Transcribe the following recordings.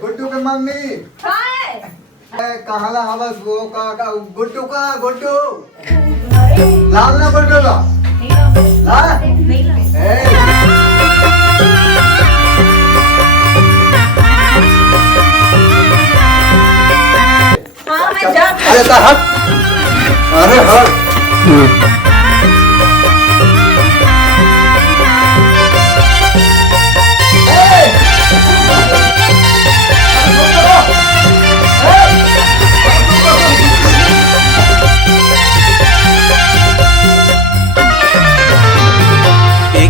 गुड्डू के मम्मी कहाला हवस वो का गुड्डू का गुड्डू लाल ना गुड्डू ला अरे हट अरे हट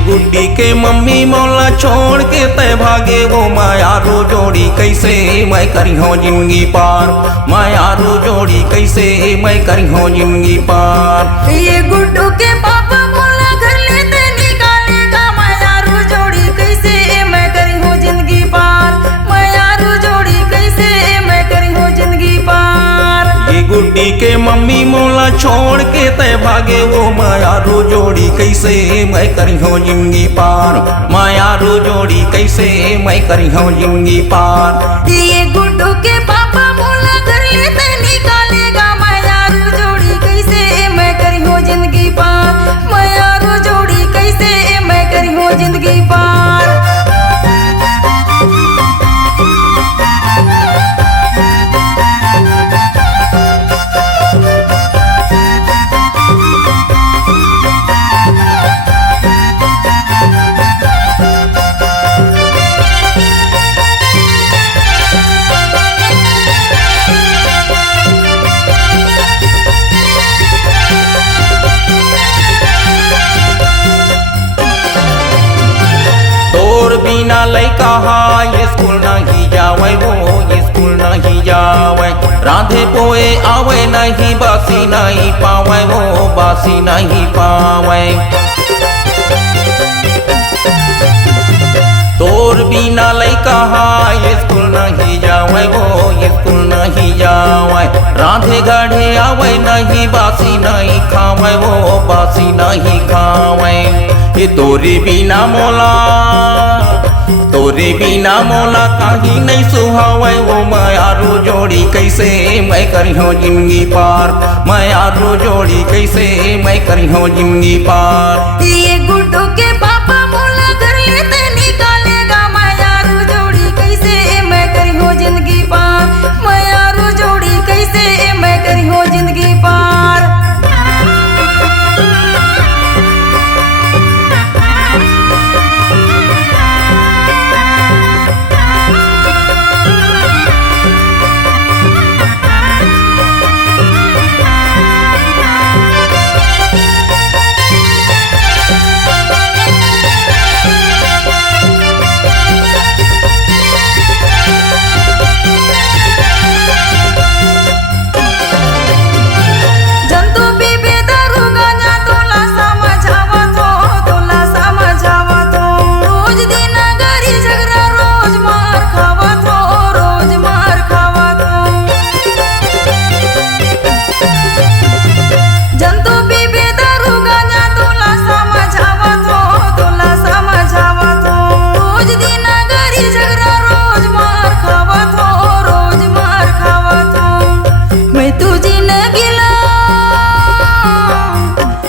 गुड्डी के मम्मी मोला छोड़ के तय भागे वो मायारू जोड़ी कैसे मैं करी हो जिंदगी पार मायारू जोड़ी कैसे मैं करी हो जिंदगी पार। ये गुड्डू के पापा मोला घर लेते निकालेगा मायारू जोड़ी कैसे मैं करी हो जिंदगी पार मायारू जोड़ी कैसे मैं करी हो जिंदगी पार। ये गुड्डी के मम्मी मोला छोड़ के तय भागे वो मायारू जोड़ी कैसे मैं करी हो जिंदगी पार मायारू जोड़ी कैसे मैं करी हो जिंदगी पार। ये गुड्डू के पापा मोला घर लेते निकालेगा मायारू जोड़ी कैसे मैं करी हो जिंदगी पार मायारू जोड़ी कैसे मैं करी हो जिंदगी पार। बिना लैका स्कूल नहीं जावे वो स्कूल नहीं जावे राधे पोए आवे नहीं बासी नहीं पावे वो बासी नहीं पावे। तोर बिना लैका स्कूल नहीं जावे वो स्कूल नहीं जावे राधे गाढ़े आवे नहीं बासी नहीं खावे वो बासी नहीं खावे। ये तोरे बिना मोला कहीं नहीं सुहावे वो मायारू जोड़ी कैसे मैं करी हो जिंदगी पार मायारू जोड़ी कैसे मैं करी हो जिंदगी पार। ये गुड्डू के पापा मोला घर लेते निकालेगा मायारू जोड़ी कैसे मैं करी हो जिंदगी पार मायारू जोड़ी कैसे मैं करी हो जिंदगी पार।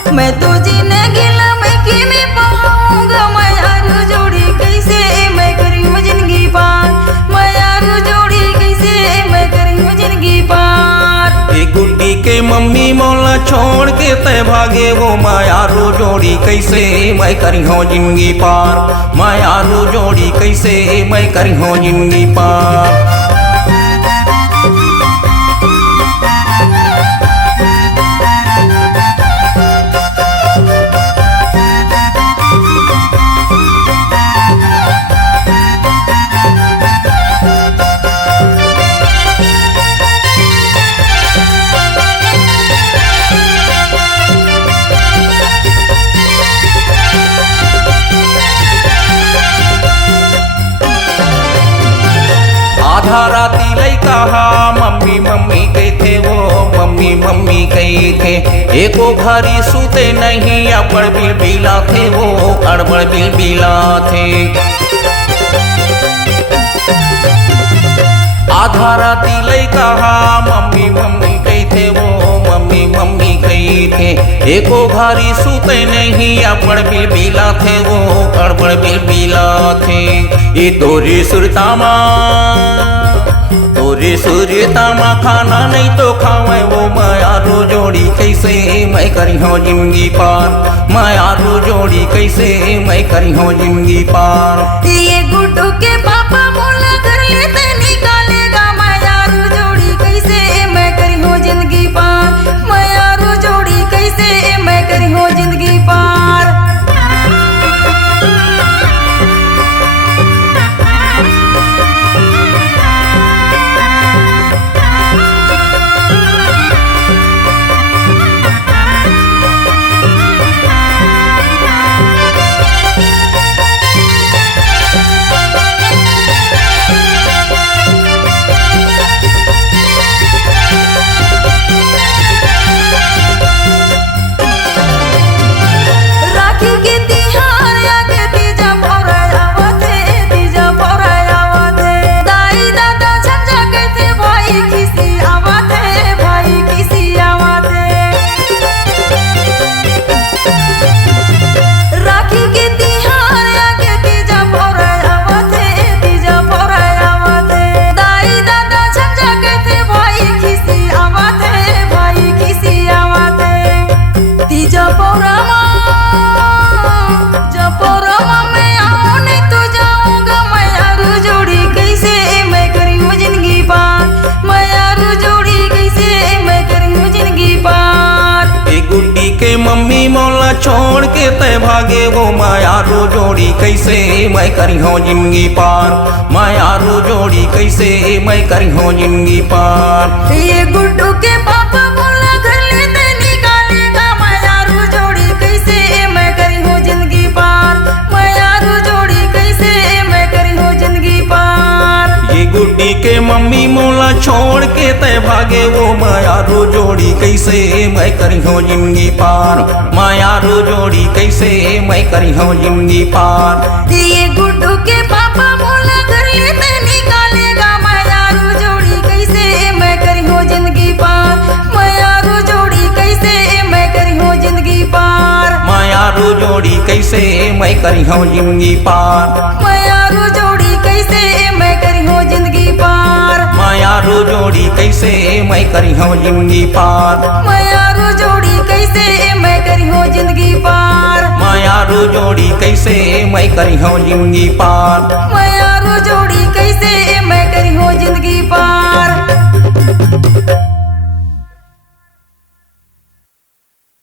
मैं तो जिंदगी मैं कि मैं पाऊंगा मायारू जोड़ी कैसे मैं करी हूँ जिंदगी पार मायारू जोड़ी कैसे मैं करी हूँ जिंदगी पार। ये गुड्डी के मम्मी मोला छोड़ के तय भागे वो मायारू जोड़ी कैसे मैं करी हो जिंदगी पार मायारू जोड़ी कैसे मैं करी हो जिंदगी पार। आधा राती लैका मम्मी मम्मी कहते वो मम्मी मम्मी कहते एको घरी सूते नहीं अबड़ बिलबिला थे वो अड़बड़ बिलबिला थे। आधा राती लइका हा मम्मी मम्मी कहते वो मम्मी मम्मी कहते एको घारी सुते नहीं अपन बिलबिला थे वो अड़बड़ बिलबिला थे ये तोरे सुरतामा खाना नहीं तो खावे वो मायारो जोड़ी कैसे मैं करी हो जिंदगी पार मायारो जोड़ी कैसे मैं करी हो जिंदगी पार। ये गुड्डू के पापा बोला कर लेते निकालेगा मायारो जोड़ी कैसे मैं करी हो जिंदगी पार मायारो जोड़ी कैसे मैं करी हो जिंदगी पार। मम्मी मौला छोड़ के तय भागे वो मायारो जोड़ी कैसे मैं करी हो जिंदगी पार मायारो जोड़ी कैसे मैं करी हो जिंदगी पार। ये गुड्डू के पापा बोला घर लेते निकालेगा मायारो जोड़ी कैसे मैं करी हो जिंदगी पार मायारो जोड़ी कैसे मैं करी हो जिंदगी पार। ये गुड्डी के मम्मी मौला छोड़ के तय भागे वो मायारो जोड़ी कैसे मैं करी हो जिंदगी पार मायारो जोड़ी कैसे मैं करी हो जिंदगी पार। ये गुड्डू के पापा बोला घर लेते निकालेगा मायारो जोड़ी कैसे मैं करी हो जिंदगी पार मायारो जोड़ी कैसे मैं करी हो जिंदगी पार मायारो जोड़ी कैसे मैं करी हो जिंदगी पार मायारो जोड़ी कैसे मैं करी हो जिंदगी पार मायारो जोड़ी कैसे मैं करी हो जिंदगी पार मायारो जोड़ी कैसे मैं करी हो जिंदगी पार मायारो जोड़ी कैसे मैं करी हो जिंदगी पार।